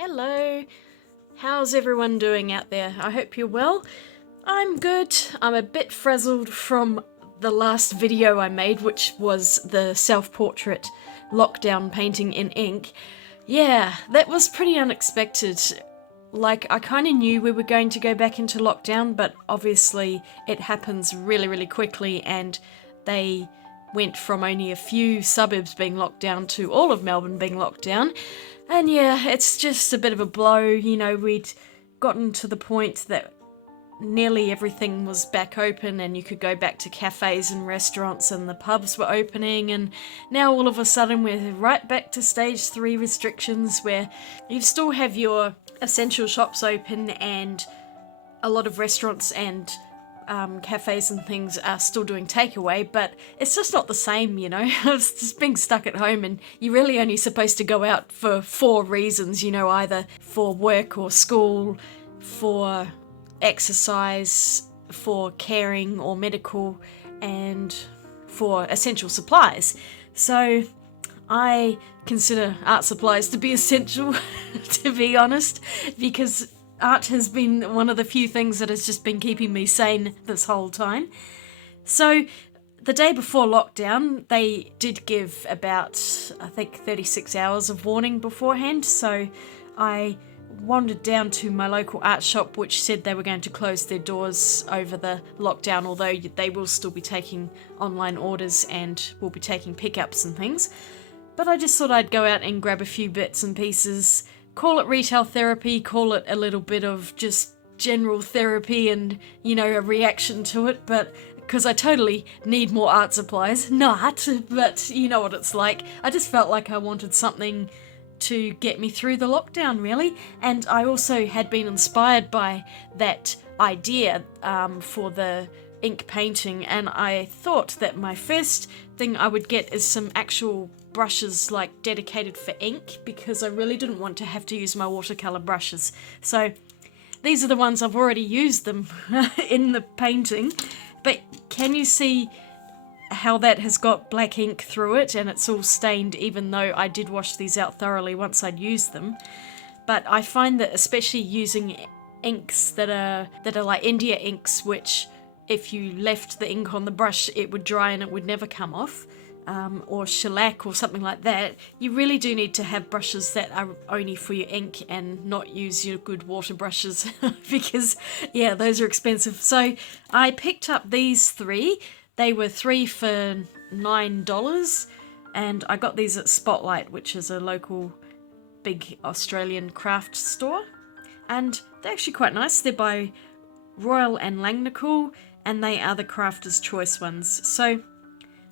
Hello, how's everyone doing out there? I hope you're well. I'm good. I'm a bit frazzled from the last video I made, which was the self-portrait lockdown painting in ink. Yeah, that was pretty unexpected. Like, I kind of knew we were going to go back into lockdown, but obviously it happens really quickly, and they went from only a few suburbs being locked down to all of Melbourne being locked down. And yeah, it's just a bit of a blow. You know, we'd gotten to the point that nearly everything was back open and you could go back to cafes and restaurants and the pubs were opening, and now all of a sudden we're right back to stage 3 restrictions, where you still have your essential shops open and a lot of restaurants and cafes and things are still doing takeaway, but it's just not the same, you know. It's just being stuck at home, and you're really only supposed to go out for 4 reasons, you know, either for work or school, for exercise, for caring or medical, and for essential supplies. So I consider art supplies to be essential, to be honest, because art has been one of the few things that has just been keeping me sane this whole time. So the day before lockdown, they did give about, I think, 36 hours of warning beforehand. So I wandered down to my local art shop, which said they were going to close their doors over the lockdown, although they will still be taking online orders and will be taking pickups and things. But I just thought I'd go out and grab a few bits and pieces. Call it retail therapy, call it a little bit of just general therapy and, you know, a reaction to it, but because I totally need more art supplies. Not, but you know what it's like. I just felt like I wanted something to get me through the lockdown, really. And I also had been inspired by that idea for the ink painting, and I thought that my first thing I would get is some actual brushes like dedicated for ink, because I really didn't want to have to use my watercolor brushes. So these are the ones I've already used them in the painting, but can you see how that has got black ink through it and it's all stained, even though I did wash these out thoroughly once I'd used them? But I find that especially using inks that are like India inks, which if you left the ink on the brush it would dry and it would never come off, or shellac or something like that, you really do need to have brushes that are only for your ink and not use your good water brushes because yeah, those are expensive. So I picked up these 3. They were 3 for $9, and I got these at Spotlight, which is a local big Australian craft store, and they're actually quite nice. They're by Royal and Langnickel, and they are the Crafter's Choice ones. So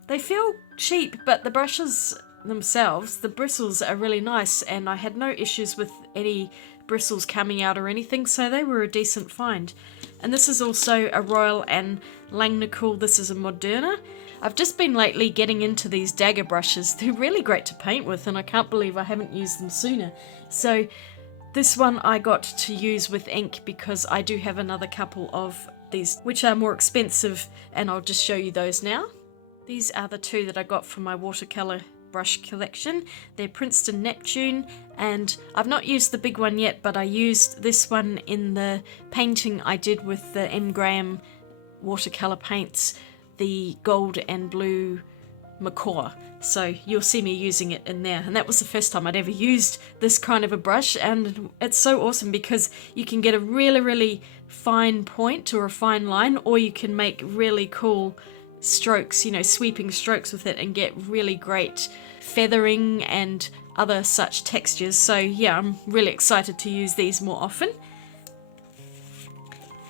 they feel cheap, but the brushes themselves, the bristles are really nice, and I had no issues with any bristles coming out or anything, so they were a decent find. And this is also a Royal and Langnickel. This is a Moderna. I've just been lately getting into these dagger brushes. They're really great to paint with, and I can't believe I haven't used them sooner. So this one I got to use with ink because I do have another couple of these which are more expensive, and I'll just show you those now. These are the 2 that I got from my watercolor brush collection. They're Princeton Neptune, and I've not used the big one yet, but I used this one in the painting I did with the M. Graham watercolor paints, the gold and blue macaw. So you'll see me using it in there, and that was the first time I'd ever used this kind of a brush, and it's so awesome because you can get a really fine point or a fine line, or you can make really cool strokes, you know, sweeping strokes with it and get really great feathering and other such textures. So yeah, I'm really excited to use these more often.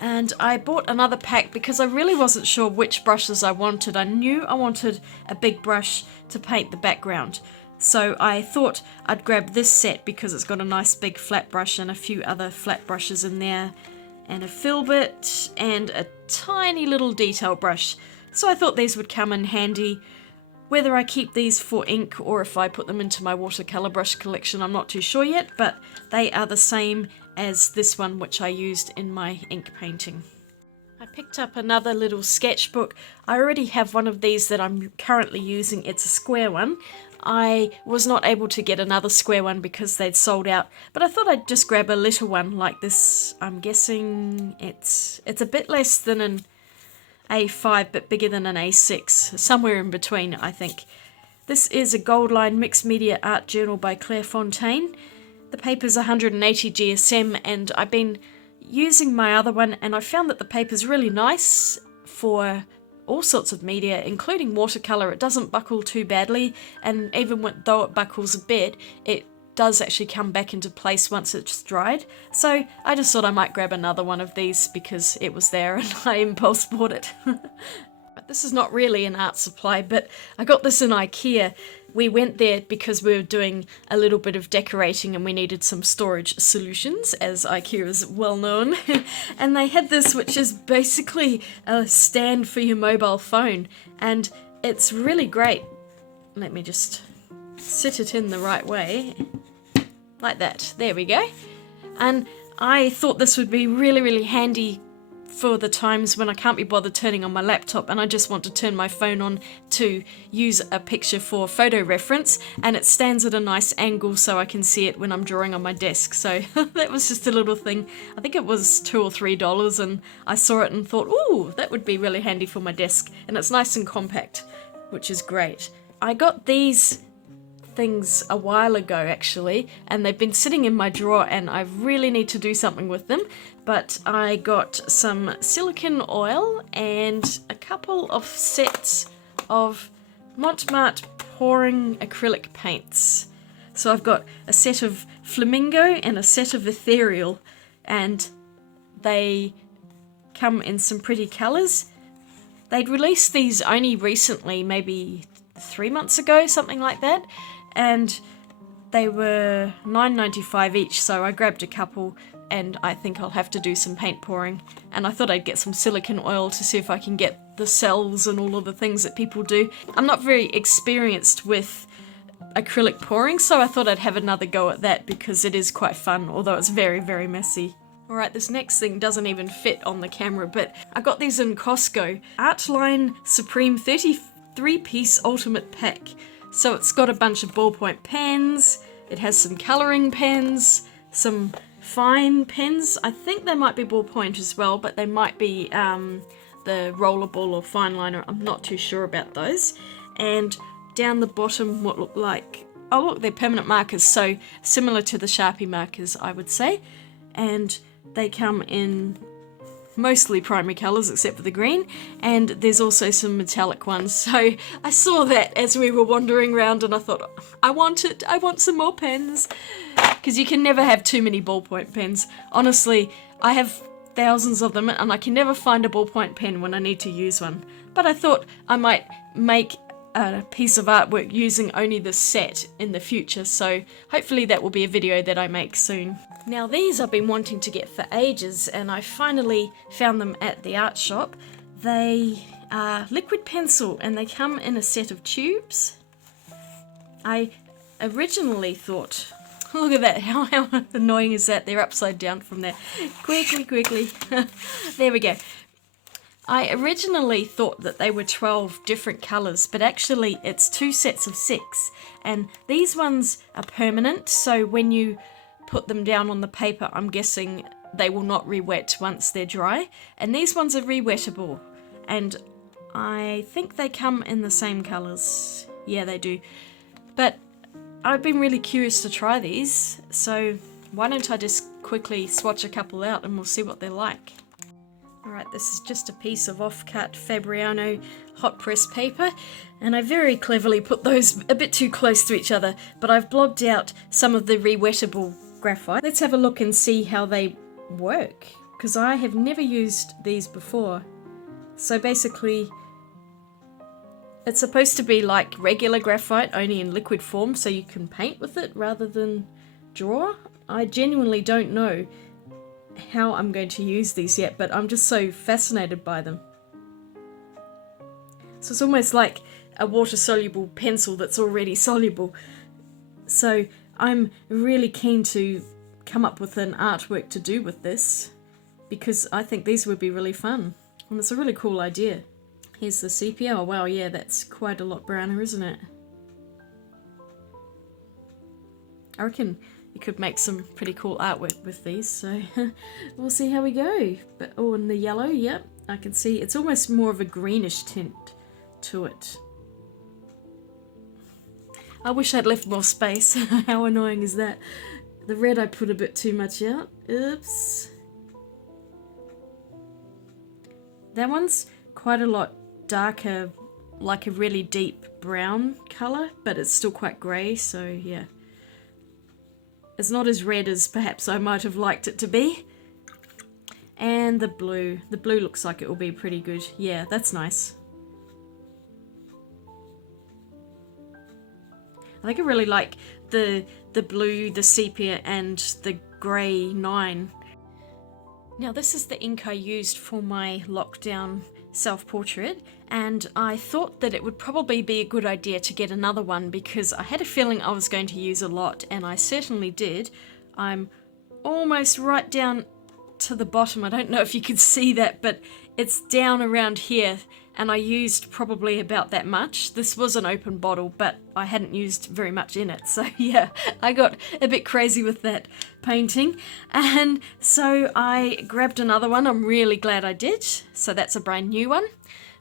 And I bought another pack because I really wasn't sure which brushes I wanted. I knew I wanted a big brush to paint the background, so I thought I'd grab this set because it's got a nice big flat brush and a few other flat brushes in there, and a filbert and a tiny little detail brush. So I thought these would come in handy. Whether I keep these for ink or if I put them into my watercolor brush collection, I'm not too sure yet, but they are the same as this one which I used in my ink painting. I picked up another little sketchbook. I already have one of these that I'm currently using. It's a square one. I was not able to get another square one because they'd sold out, but I thought I'd just grab a little one like this. I'm guessing it's a bit less than an A5 but bigger than an A6, somewhere in between, I think. This is a Gold Line Mixed Media Art Journal by Claire Fontaine. The paper's 180 GSM, and I've been using my other one, and I found that the paper's really nice for all sorts of media, including watercolour. It doesn't buckle too badly, and even though it buckles a bit, it does actually come back into place once it's dried. So I just thought I might grab another one of these because it was there and I impulse bought it. This is not really an art supply, but I got this in IKEA. We went there because we were doing a little bit of decorating and we needed some storage solutions, as IKEA is well known. And they had this, which is basically a stand for your mobile phone, and it's really great. Let me just sit it in the right way, like that. There we go. And I thought this would be really, really handy for the times when I can't be bothered turning on my laptop and I just want to turn my phone on to use a picture for photo reference, and it stands at a nice angle so I can see it when I'm drawing on my desk. So that was just a little thing. I think it was $2 or $3, and I saw it and thought, ooh, that would be really handy for my desk, and it's nice and compact, which is great. I got these things a while ago actually, and they've been sitting in my drawer and I really need to do something with them. But I got some silicone oil and a couple of sets of Montmartre pouring acrylic paints. So I've got a set of flamingo and a set of ethereal, and they come in some pretty colours. They'd released these only recently, maybe 3 months ago, something like that, and they were $9.95 each, so I grabbed a couple, and I think I'll have to do some paint pouring. And I thought I'd get some silicone oil to see if I can get the cells and all of the things that people do. I'm not very experienced with acrylic pouring, so I thought I'd have another go at that because it is quite fun, although it's very, very messy. Alright, this next thing doesn't even fit on the camera, but I got these in Costco. Artline Supreme 33-piece Ultimate Pack. So it's got a bunch of ballpoint pens, it has some colouring pens, some fine pens. I think they might be ballpoint as well, but they might be the rollerball or fine liner. I'm not too sure about those. And down the bottom what look like, oh look, they're permanent markers, so similar to the Sharpie markers, I would say. And they come in mostly primary colours except for the green, and there's also some metallic ones. So I saw that as we were wandering around and I thought, I want it, I want some more pens, because you can never have too many ballpoint pens. Honestly, I have thousands of them and I can never find a ballpoint pen when I need to use one. But I thought I might make a piece of artwork using only this set in the future, so hopefully that will be a video that I make soon. Now these I've been wanting to get for ages, and I finally found them at the art shop. They are liquid pencil and they come in a set of tubes. I originally thought, look at that, how annoying is that? They're upside down from there. Quickly. There we go. I originally thought that they were 12 different colours, but actually it's 2 sets of 6. And these ones are permanent, so when you put them down on the paper, I'm guessing they will not re-wet once they're dry. And these ones are rewettable, and I think they come in the same colours. Yeah, they do. But I've been really curious to try these, so why don't I just quickly swatch a couple out and we'll see what they're like. Alright, this is just a piece of off-cut Fabriano hot press paper, and I very cleverly put those a bit too close to each other, but I've blogged out some of the rewettable graphite. Let's have a look and see how they work, because I have never used these before. So basically, it's supposed to be like regular graphite, only in liquid form, so you can paint with it rather than draw. I genuinely don't know how I'm going to use these yet, but I'm just so fascinated by them. So it's almost like a water-soluble pencil that's already soluble. So I'm really keen to come up with an artwork to do with this, because I think these would be really fun. And it's a really cool idea. Here's the sepia. Oh wow, yeah, that's quite a lot browner, isn't it? I reckon you could make some pretty cool artwork with these, so we'll see how we go. But oh, and the yellow, yep, I can see it's almost more of a greenish tint to it. I wish I'd left more space. How annoying is that? The red I put a bit too much out. Oops. That one's quite a lot darker, like a really deep brown colour, but it's still quite grey, so yeah. It's not as red as perhaps I might have liked it to be. And the blue. The blue looks like it will be pretty good. Yeah, that's nice. I think I really like the blue, the sepia, and the grey 9. Now this is the ink I used for my lockdown self-portrait, and I thought that it would probably be a good idea to get another one because I had a feeling I was going to use a lot, and I certainly did. I'm almost right down to the bottom. I don't know if you can see that, but it's down around here, and I used probably about that much. This was an open bottle, but I hadn't used very much in it, so yeah, I got a bit crazy with that painting, and so I grabbed another one. I'm really glad I did, so that's a brand new one.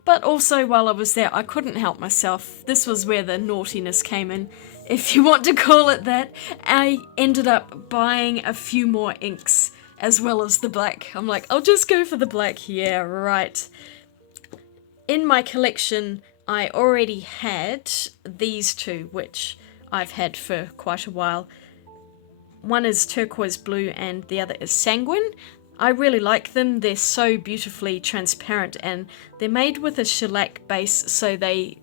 But also while I was there, I couldn't help myself. This was where the naughtiness came in, if you want to call it that. I ended up buying a few more inks as well as the black. I'm like, I'll just go for the black. Yeah, right. In my collection, I already had these two, which I've had for quite a while. One is turquoise blue and the other is sanguine. I really like them. They're so beautifully transparent, and they're made with a shellac base, so they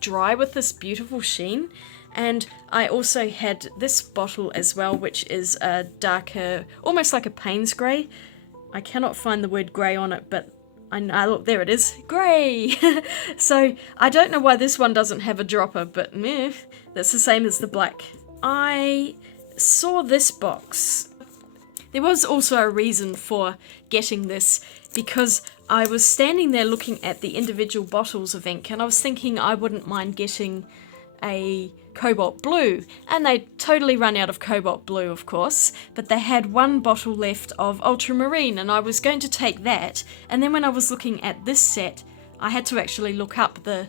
dry with this beautiful sheen. And I also had this bottle as well, which is a darker, almost like a Payne's grey. I cannot find the word grey on it, but look, there it is, grey. So I don't know why this one doesn't have a dropper, but meh, that's the same as the black. I saw this box. There was also a reason for getting this, because I was standing there looking at the individual bottles of ink, and I was thinking I wouldn't mind getting a cobalt blue, and they totally run out of cobalt blue, of course, but they had one bottle left of ultramarine, and I was going to take that. And then when I was looking at this set, I had to actually look up the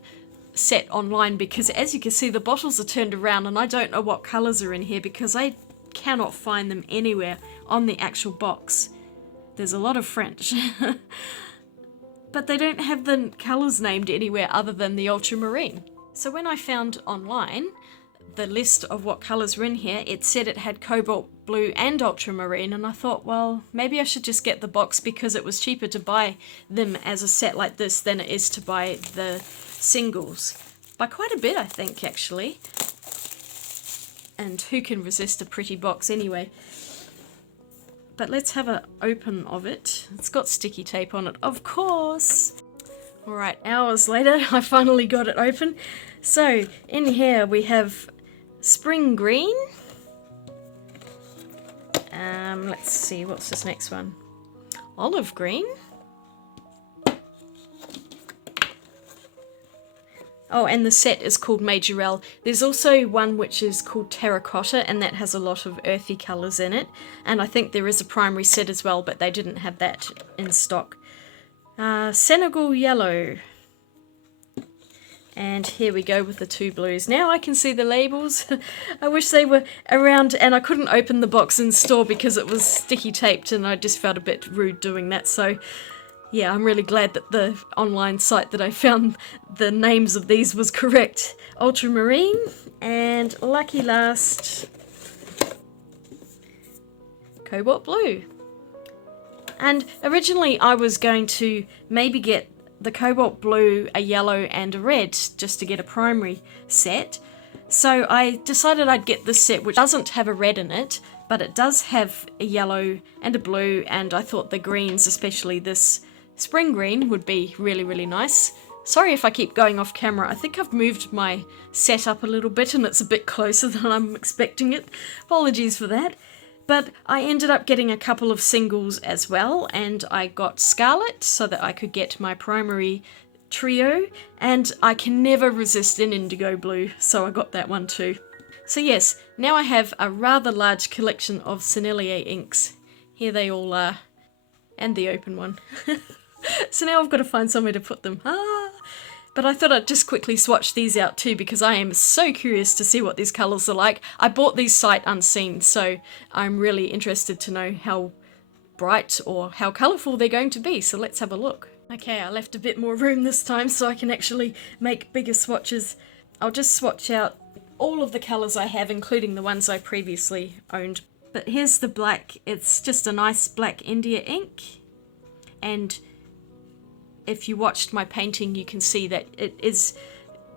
set online, because as you can see, the bottles are turned around, and I don't know what colours are in here because I cannot find them anywhere on the actual box. There's a lot of French. But they don't have the colours named anywhere other than the ultramarine. So when I found online the list of what colours were in here, it said it had cobalt blue and ultramarine, and I thought, well, maybe I should just get the box because it was cheaper to buy them as a set like this than it is to buy the singles. By quite a bit, I think, actually. And who can resist a pretty box anyway? But let's have an open of it. It's got sticky tape on it, of course. Alright, hours later, I finally got it open. So, in here we have spring green. Let's see, what's this next one? Olive green. Oh, and the set is called Majorelle. There's also one which is called Terracotta, and that has a lot of earthy colours in it. And I think there is a primary set as well, but they didn't have that in stock. Senegal Yellow. And here we go with the two blues. Now I can see the labels. I wish they were around, and I couldn't open the box in store because it was sticky taped, and I just felt a bit rude doing that. So yeah, I'm really glad that the online site that I found the names of these was correct. Ultramarine, and lucky last, cobalt blue. And originally I was going to maybe get the cobalt blue, a yellow and a red just to get a primary set. So I decided I'd get this set, which doesn't have a red in it, but it does have a yellow and a blue, and I thought the greens, especially this spring green, would be really, really nice. Sorry if I keep going off camera. I think I've moved my setup a little bit and it's a bit closer than I'm expecting it. Apologies for that. But I ended up getting a couple of singles as well, and I got Scarlet so that I could get my primary trio, and I can never resist an indigo blue, so I got that one too. So yes, now I have a rather large collection of Sennelier inks. Here they all are, and the open one. So now I've got to find somewhere to put them. But I thought I'd just quickly swatch these out too, because I am so curious to see what these colours are like. I bought these sight unseen, so I'm really interested to know how bright or how colourful they're going to be, so let's have a look. Okay, I left a bit more room this time so I can actually make bigger swatches. I'll just swatch out all of the colours I have, including the ones I previously owned. But here's the black. It's just a nice black India ink, and if you watched my painting you can see that it is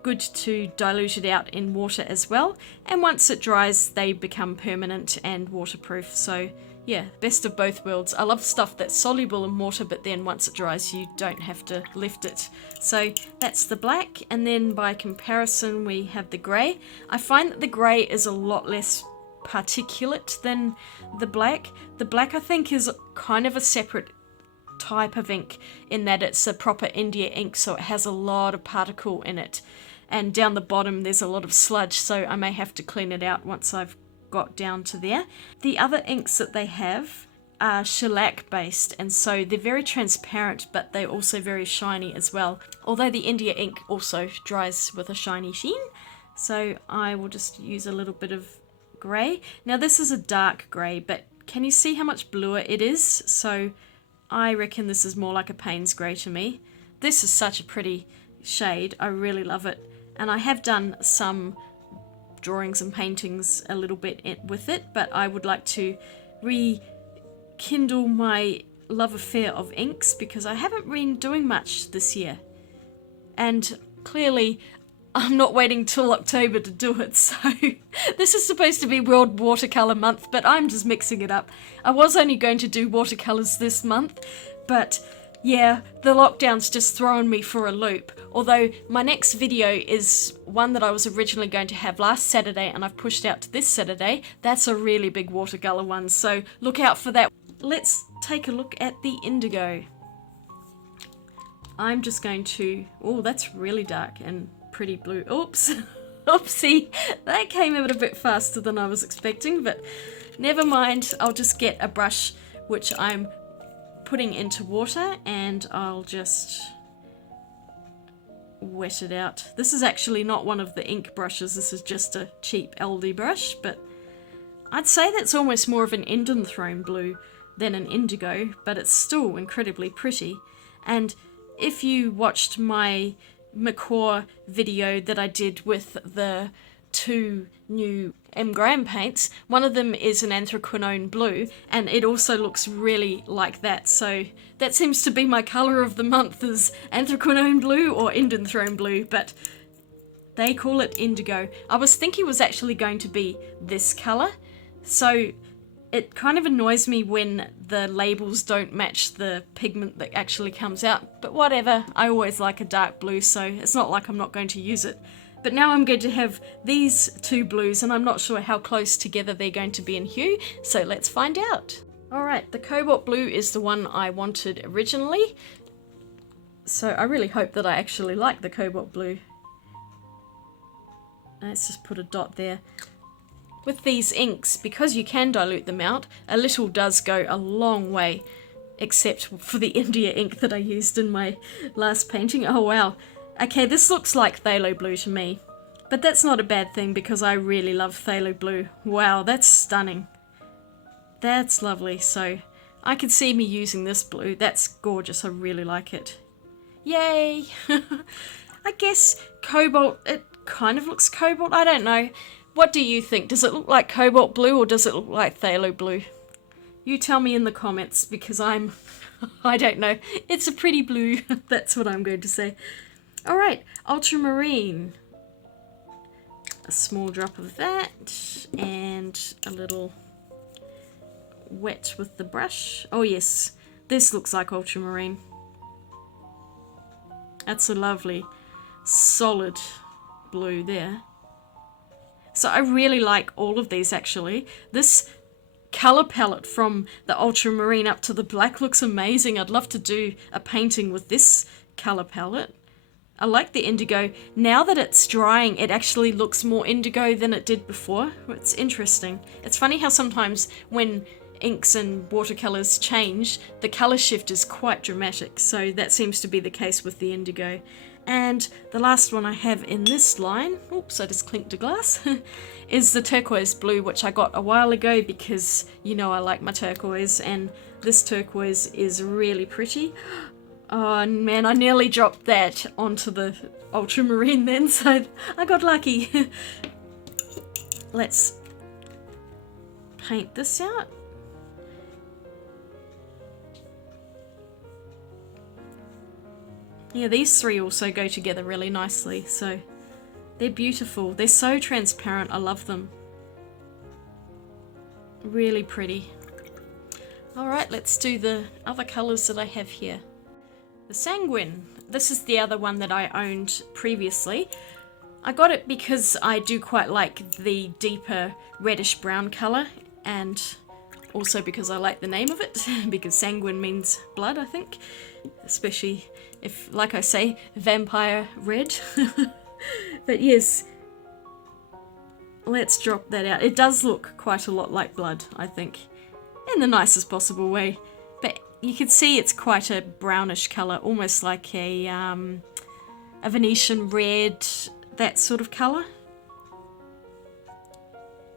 good to dilute it out in water as well, and once it dries they become permanent and waterproof. So yeah, best of both worlds. I love stuff that's soluble in water, but then once it dries you don't have to lift it. So that's the black, and then by comparison we have the grey. I find that the grey is a lot less particulate than the black. The black I think is kind of a separate type of ink in that it's a proper India ink, so it has a lot of particle in it, and down the bottom there's a lot of sludge, so I may have to clean it out once I've got down to there. The other inks that they have are shellac based, and so they're very transparent, but they're also very shiny as well, although the India ink also dries with a shiny sheen. So I will just use a little bit of grey. Now this is a dark grey, but can you see how much bluer it is? So I reckon this is more like a Payne's grey to me. This is such a pretty shade, I really love it, and I have done some drawings and paintings a little bit with it, but I would like to rekindle my love affair of inks because I haven't been doing much this year, and clearly I'm not waiting till October to do it, so this is supposed to be World Watercolour Month, but I'm just mixing it up. I was only going to do watercolours this month, but yeah, the lockdown's just thrown me for a loop. Although my next video is one that I was originally going to have last Saturday and I've pushed out to this Saturday. That's a really big watercolour one, so look out for that. Let's take a look at the indigo. I'm just going to... oh, that's really dark and pretty blue. Oops, oopsie, that came out a bit faster than I was expecting, but never mind. I'll just get a brush which I'm putting into water and I'll just wet it out. This is actually not one of the ink brushes, this is just a cheap Aldi brush, but I'd say that's almost more of an Indanthrone blue than an indigo, but it's still incredibly pretty. And if you watched my macaw video that I did with the two new M. Graham paints, one of them is an anthraquinone blue, and it also looks really like that, so that seems to be my colour of the month, is anthraquinone blue or Indanthrone blue, but they call it indigo. I was thinking it was actually going to be this colour, so it kind of annoys me when the labels don't match the pigment that actually comes out, but whatever, I always like a dark blue, so it's not like I'm not going to use it. But now I'm going to have these two blues, and I'm not sure how close together they're going to be in hue, so let's find out. Alright, the cobalt blue is the one I wanted originally, so I really hope that I actually like the cobalt blue. Let's just put a dot there. With these inks, because you can dilute them out, a little does go a long way, except for the India ink that I used in my last painting. Oh wow. Okay, this looks like phthalo blue to me, but that's not a bad thing because I really love phthalo blue. Wow, that's stunning. That's lovely, so I could see me using this blue. That's gorgeous, I really like it. Yay! I guess cobalt, it kind of looks cobalt, I don't know. What do you think? Does it look like cobalt blue or does it look like phthalo blue? You tell me in the comments because I don't know. It's a pretty blue, that's what I'm going to say. Alright, ultramarine. A small drop of that and a little wet with the brush. Oh yes, this looks like ultramarine. That's a lovely solid blue there. So I really like all of these actually. This colour palette from the ultramarine up to the black looks amazing. I'd love to do a painting with this colour palette. I like the indigo. Now that it's drying, it actually looks more indigo than it did before. It's interesting. It's funny how sometimes when inks and watercolors change, the color shift is quite dramatic. So that seems to be the case with the indigo. And the last one I have in this line, oops, I just clinked a glass, is the turquoise blue, which I got a while ago because, you know, I like my turquoise, and this turquoise is really pretty. Oh man, I nearly dropped that onto the ultramarine then, so I got lucky. Let's paint this out. Yeah, these three also go together really nicely, so they're beautiful. They're so transparent, I love them. Really pretty. Alright, let's do the other colours that I have here. The Sanguine. This is the other one that I owned previously. I got it because I do quite like the deeper reddish brown colour, and also because I like the name of it, because sanguine means blood, I think. Especially if, like I say, vampire red. But yes, let's drop that out. It does look quite a lot like blood, I think, in the nicest possible way. But you can see it's quite a brownish colour, almost like a Venetian red, that sort of colour.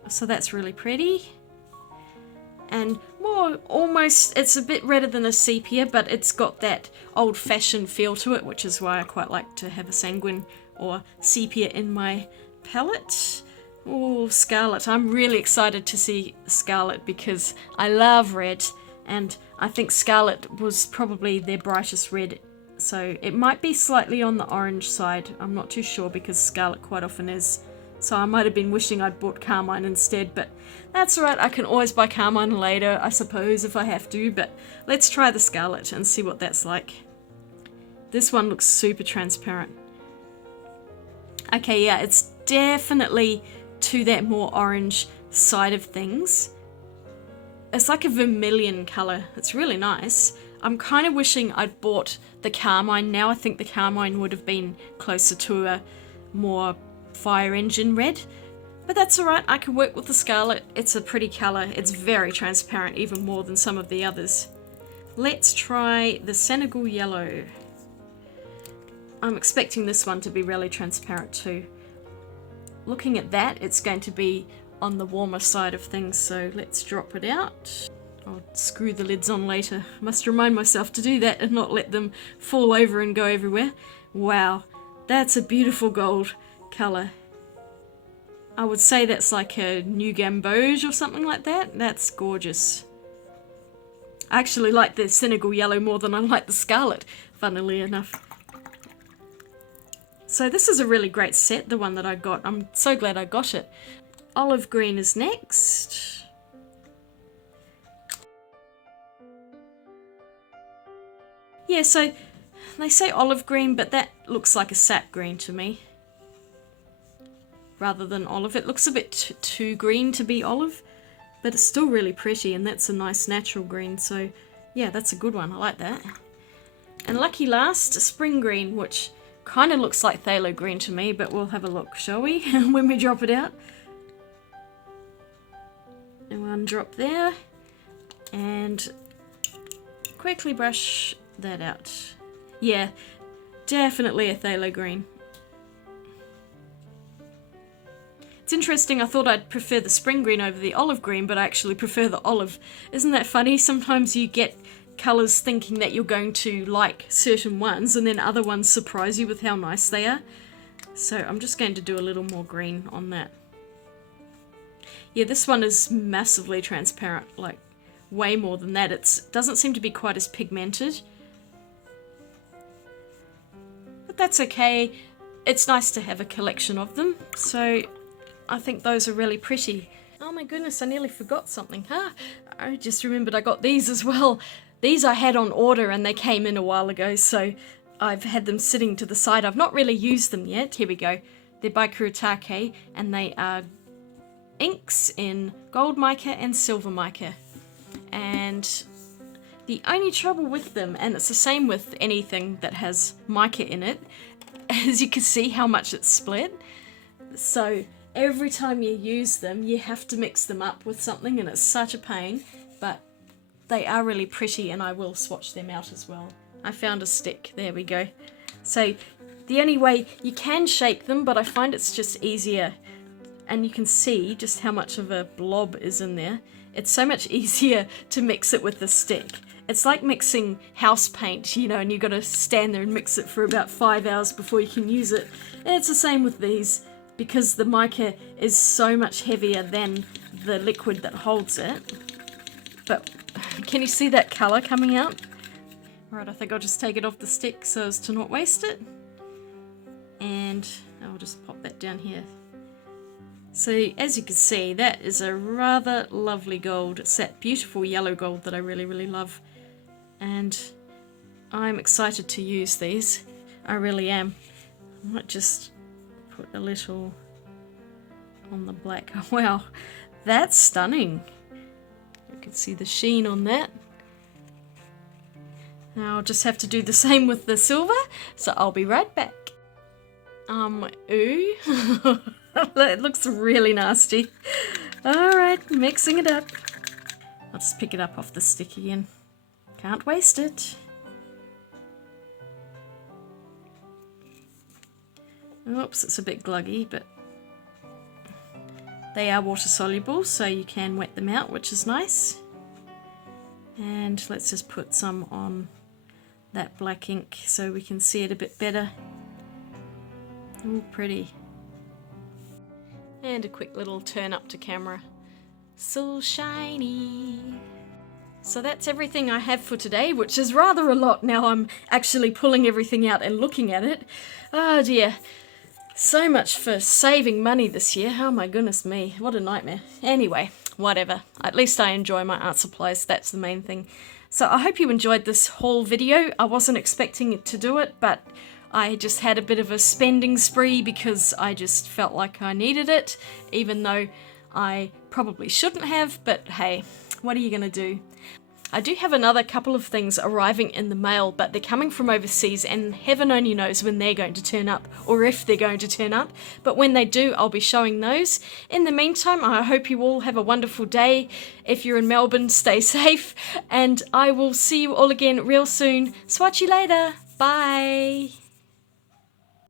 So that's really pretty. And more almost, it's a bit redder than a sepia, but it's got that old-fashioned feel to it, which is why I quite like to have a sanguine or sepia in my palette. Oh, scarlet. I'm really excited to see scarlet because I love red, and I think scarlet was probably their brightest red. So it might be slightly on the orange side. I'm not too sure because scarlet quite often is. So I might have been wishing I'd bought carmine instead, but that's alright. I can always buy carmine later, I suppose, if I have to. But let's try the scarlet and see what that's like. This one looks super transparent. Okay, yeah, it's definitely to that more orange side of things. It's like a vermilion colour. It's really nice. I'm kind of wishing I'd bought the carmine. Now I think the carmine would have been closer to a more fire engine red. But that's alright, I can work with the scarlet. It's a pretty colour. It's very transparent, even more than some of the others. Let's try the Senegal yellow. I'm expecting this one to be really transparent too. Looking at that, it's going to be on the warmer side of things, so let's drop it out. I'll screw the lids on later. Must remind myself to do that and not let them fall over and go everywhere. Wow, that's a beautiful gold colour. I would say that's like a New Gamboge or something like that. That's gorgeous. I actually like the Senegal yellow more than I like the scarlet, funnily enough. So this is a really great set, the one that I got. I'm so glad I got it. Olive green is next. Yeah, so they say olive green, but that looks like a sap green to me. Rather than olive. It looks a bit too green to be olive, but it's still really pretty, and that's a nice natural green. So yeah, that's a good one. I like that. And lucky last, spring green, which kind of looks like phthalo green to me, but we'll have a look, shall we, when we drop it out. And one drop there, and quickly brush that out. Yeah, definitely a phthalo green. It's interesting, I thought I'd prefer the spring green over the olive green, but I actually prefer the olive. Isn't that funny? Sometimes you get colours thinking that you're going to like certain ones, and then other ones surprise you with how nice they are. So I'm just going to do a little more green on that. Yeah, this one is massively transparent, like way more than that. It doesn't seem to be quite as pigmented. But that's okay. It's nice to have a collection of them. So I think those are really pretty. Oh my goodness, I nearly forgot something. I just remembered I got these as well. These I had on order and they came in a while ago, so I've had them sitting to the side. I've not really used them yet. Here we go. They're by Kurotake, and they are inks in gold mica and silver mica. And the only trouble with them, and it's the same with anything that has mica in it, as you can see how much it's split. So every time you use them, you have to mix them up with something, and it's such a pain, but they are really pretty, and I will swatch them out as well. I found a stick, there we go. So the only way, you can shake them, but I find it's just easier, and you can see just how much of a blob is in there. It's so much easier to mix it with the stick. It's like mixing house paint, you know, and you've got to stand there and mix it for about 5 hours before you can use it. And it's the same with these, because the mica is so much heavier than the liquid that holds it. But can you see that colour coming out? Alright, I think I'll just take it off the stick so as to not waste it. And I'll just pop that down here. So as you can see, that is a rather lovely gold. It's that beautiful yellow gold that I really, really love. And I'm excited to use these. I really am. I might just put a little on the black. Oh, wow, that's stunning. You can see the sheen on that. Now I'll just have to do the same with the silver, so I'll be right back. Ooh. It looks really nasty. Alright, mixing it up. I'll just pick it up off the stick again. Can't waste it. Oops, it's a bit gluggy, but they are water soluble, so you can wet them out, which is nice. And let's just put some on that black ink so we can see it a bit better. Ooh, pretty. And a quick little turn up to camera. So shiny. So that's everything I have for today, which is rather a lot now I'm actually pulling everything out and looking at it. Oh dear. So much for saving money this year. Oh my goodness me, what a nightmare. Anyway, whatever. At least I enjoy my art supplies, that's the main thing. So I hope you enjoyed this whole video. I wasn't expecting to do it, but I just had a bit of a spending spree because I just felt like I needed it, even though I probably shouldn't have, but hey, what are you gonna do? I do have another couple of things arriving in the mail, but they're coming from overseas, and heaven only knows when they're going to turn up, or if they're going to turn up. But when they do, I'll be showing those. In the meantime, I hope you all have a wonderful day. If you're in Melbourne, stay safe, and I will see you all again real soon. Swatch you later. Bye.